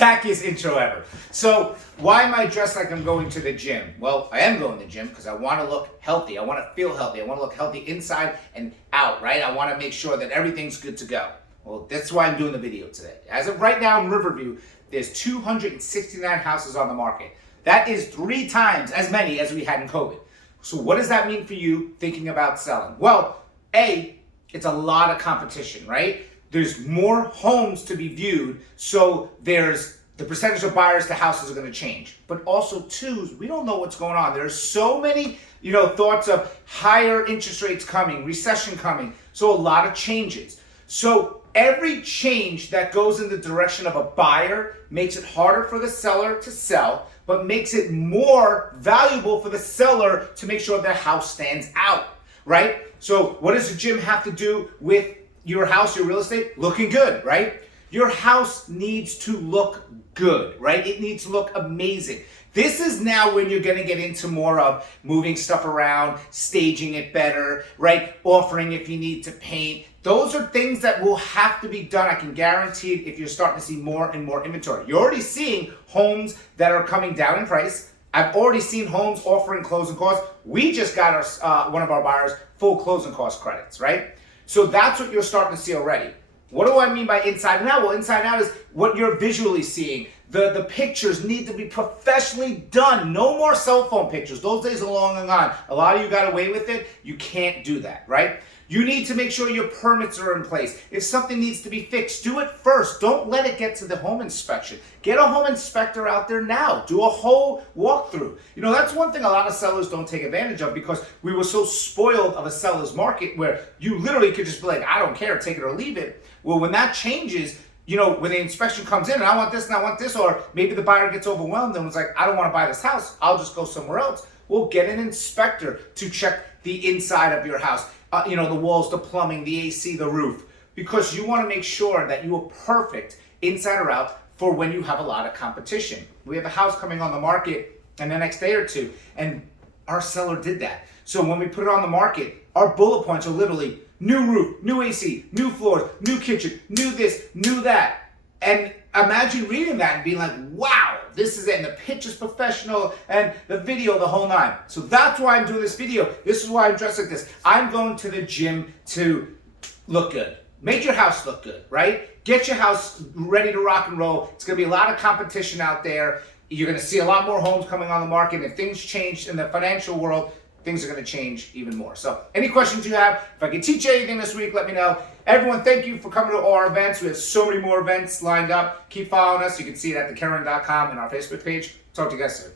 tackiest intro ever. So why am I dressed like I'm going to the gym? Well, I am going to the gym because I want to look healthy. I want to feel healthy. I want to look healthy inside and out, right? I want to make sure that everything's good to go. Well, that's why I'm doing the video today. As of right now in Riverview, there's 269 houses on the market. That is 3 times as many as we had in COVID. So what does that mean for you thinking about selling? Well, A, it's a lot of competition, right? There's more homes to be viewed, so there's the percentage of buyers to houses are going to change. But also, too, we don't know what's going on. There's so many, thoughts of higher interest rates coming, recession coming, so a lot of changes. So every change that goes in the direction of a buyer makes it harder for the seller to sell, but makes it more valuable for the seller to make sure their house stands out, right? So what does the gym have to do with your house, your real estate? Looking good, right? Your house needs to look good, right? It needs to look amazing. This is now when you're going to get into more of moving stuff around, staging it better, right? Offering if you need to paint. Those are things that will have to be done. I can guarantee it if you're starting to see more and more inventory. You're already seeing homes that are coming down in price. I've already seen homes offering closing costs. We just got one of our buyers full closing cost credits, right? So that's what you're starting to see already. What do I mean by inside and out? Well, inside and out is what you're visually seeing. The pictures need to be professionally done. No more cell phone pictures. Those days are long and gone. A lot of you got away with it. You can't do that, right? You need to make sure your permits are in place. If something needs to be fixed, do it first. Don't let it get to the home inspection. Get a home inspector out there now. Do a whole walkthrough. That's one thing a lot of sellers don't take advantage of because we were so spoiled of a seller's market where you literally could just be like, I don't care, take it or leave it. Well, when that changes, when the inspection comes in and I want this and I want this, or maybe the buyer gets overwhelmed and was like, I don't want to buy this house. I'll just go somewhere else. Well, get an inspector to check the inside of your house. The walls, the plumbing, the AC, the roof, because you want to make sure that you are perfect inside or out for when you have a lot of competition. We have a house coming on the market in the next day or two, and our seller did that. So when we put it on the market, our bullet points are literally new roof, new AC, new floors, new kitchen, new this, new that. And imagine reading that and being like, wow, this is it. And the picture's professional and the video, the whole 9. So that's why I'm doing this video. This is why I'm dressed like this. I'm going to the gym to look good. Make your house look good, right? Get your house ready to rock and roll. It's going to be a lot of competition out there. You're going to see a lot more homes coming on the market. And if things change in the financial world, things are going to change even more. So any questions you have, if I can teach you anything this week, let me know. Everyone, thank you for coming to all our events. We have so many more events lined up. Keep following us. You can see it at thekaren.com and our Facebook page. Talk to you guys soon.